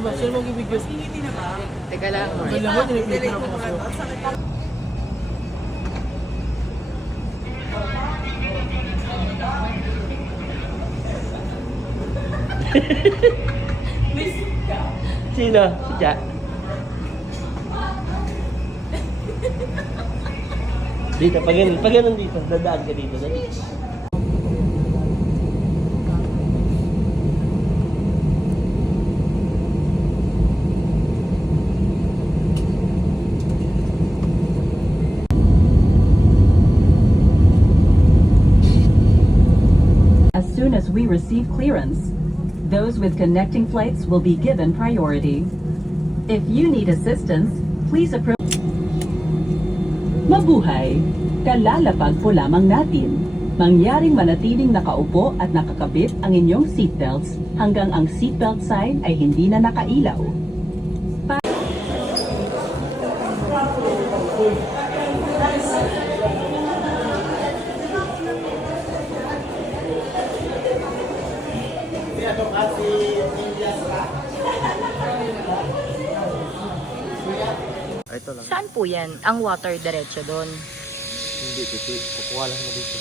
Ano ba? Sino mag-video? Teka lang. Alam mo, tinipid na ako kasi. Sino? Si Jack. Dito, pag ganun dito. Dadaan ka dito. Dali. As soon as we receive clearance, those with connecting flights will be given priority. If you need assistance, please approach. Mabuhay! Kalalapag po lamang natin. Mangyaring manatiling nakaupo at nakakabit ang inyong seatbelts hanggang ang seatbelt sign ay hindi na nakailaw. Ito lang. Saan po yan? Ang water diretso doon. Hindi, kukuha lang na dito.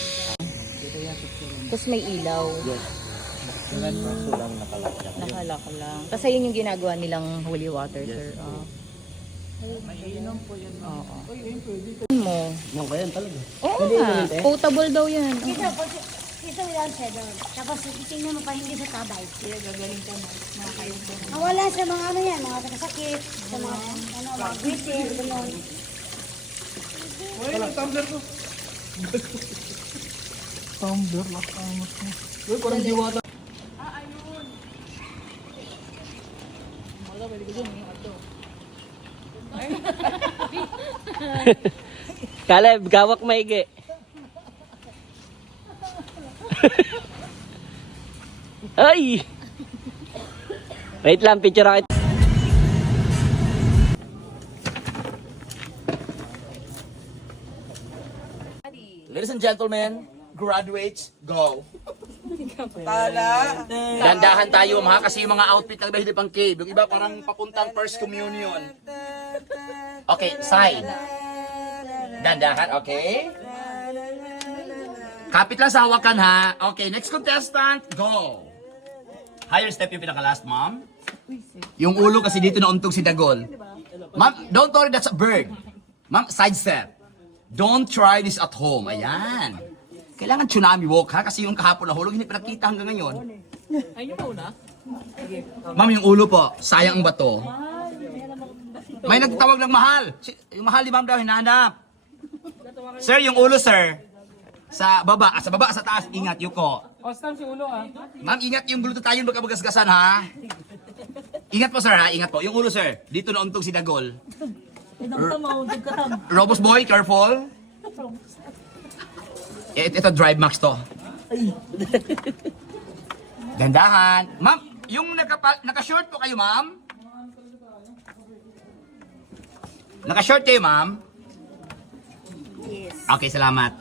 Tapos may ilaw. Yes. Yan kaso lang nakalakya. Nakalak lang. Kasi yun yung ginagawa nilang holy water, sir. Inom po yan. Oo. Uy, ayun pwede. Mo. Yung kaya talaga. Oo nga. Potable daw yan. Ito yan siya doon. Tapos itingnan mo pa hindi sa tabay. Kaya gagaling ka na. Mga kayo po. Nawala sa mga ano yan, mga sakit, sa mga ano, mga bitin, gano'n. Uy, yung tumbler ko. Tumbler, nakakamot mo. Uy, parang diwata. Ayun. Wala, pwede ko dyan. Ito. Caleb, gawak maigi. Ay! Wait lang, picture ako. Ladies and gentlemen, graduates, go! Tala! Dandahan tayo mga kasi yung mga outfit ng dahil pang cave. Yung iba parang papuntang first communion. Okay, side. Dandahan, okay? Kapit lang sa hawakan ha. Okay, next contestant, go! Higher step yung pinaka-last, ma'am. Yung ulo kasi dito nauntog si Dagol. Ma'am, don't worry, that's a bird. Ma'am, side step. Don't try this at home. Ayan. Kailangan tsunami walk ha, kasi yung kahapon na hulog, hindi pinakita hanggang ngayon. Ayun yung una. Ma'am, yung ulo po, sayang ang bato. May nagtawag ng mahal. Yung mahal ni ma'am daw, hinahanap. Sir, yung ulo, sir. Sa baba, sa taas, ingat, yuko. O, stamp si ulo ah. Ma'am, ingat yung gluto tayo, baka magasgasan ha. Ingat po, sir ha, ingat po. Yung ulo, sir, dito nauntog si Dagol. Robos boy, careful. Ito, drive max to. Dandahan. Ma'am, yung naka-short po kayo, ma'am? Naka-short kayo, ma'am? Yes. Okay, salamat.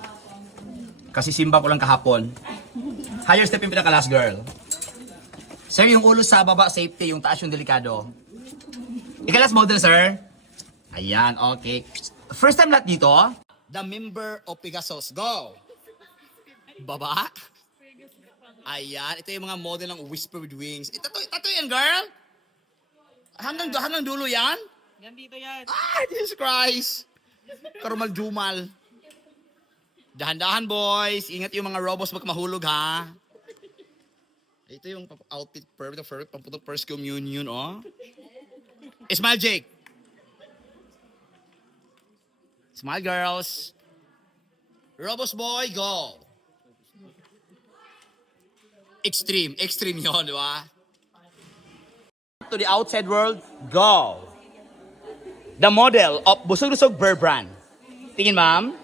Kasi simba ko lang kahapon. Higher step yung pinaka-last girl. Sir, yung ulo sa baba, safety. Yung taas yung delikado. Ika-last model, sir. Ayan, okay. First time lahat dito. The member of Pegasus. Go! Baba. Ayan, ito yung mga model ng Whisper with Wings. Ito yan, girl? Hanggang dulo yan? Yan dito yan. Ah, Jesus Christ! Karumal-jumal. Dahan-dahan, boys. Ingat yung mga robos baka mahulog, ha? Ito yung outfit perfect for papuntang first communion, oh. Smile, Jake. Smile, girls. Robos boy, go. Extreme yun, di ba? To the outside world, go. The model of Busog-Lusog Bear Brand. Tingin, ma'am.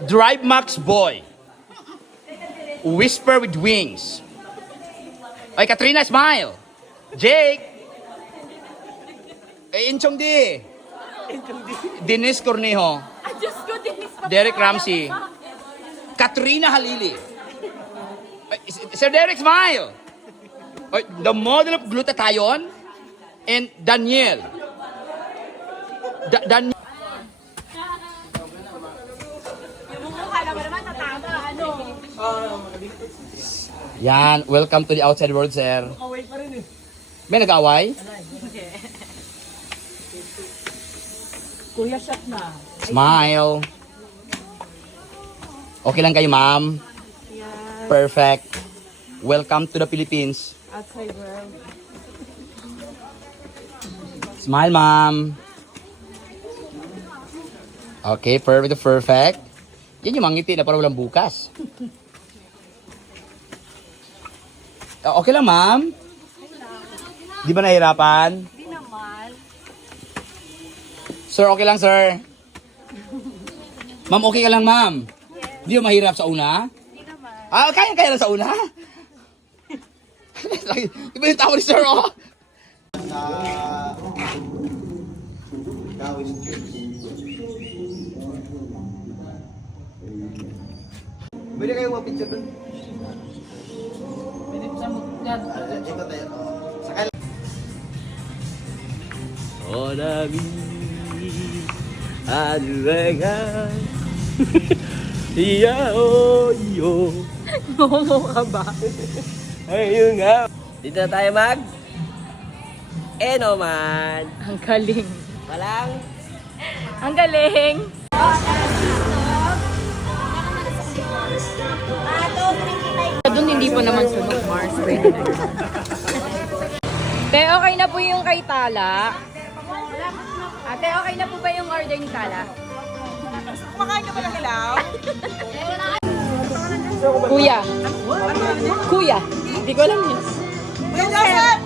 Drive Max Boy. Whisper with Wings. Ay, Katrina, smile. Jake. Inchong D. Dennis Cornejo. Derek Ramsey. Katrina Halili. Sir Derek, smile. Oy, the model of glutathione and Daniel. Daniel. Yan, welcome to the outside world, sir. Away pa rin eh. May nag-away? Kuya, shot na. Smile. Okay lang kayo, ma'am? Perfect. Welcome to the Philippines. Outside world. Smile, ma'am. Okay, perfect, perfect. Yan yung mangiti na parang walang bukas. Okay lang, ma'am? Di ba nahihirapan? Hindi naman. Sir, okay lang, sir. Ma'am, okay ka lang, ma'am? Di ba mahirap sa una? Hindi naman. Kaya lang sa una? Iba yung tao ni sir, oh. Pwede kayo mapicture doon. Minit sa mutyan. Ikot tayo. Sakay lang. Onami. Aduregan. Iya o iyo. Momo ka ba? Ayun nga. Dito na tayo mag. Man. Ang galing. Walang. Ang galing. Doon hindi po naman sunog, Mars. Pwede na. Te, okay na po yung kay Tala. Ate, okay na po ba yung order ni Tala? Kumakain ka ba ng ilaw? Kuya. Kuya. Hindi ko alam yun. Kuya Joseph!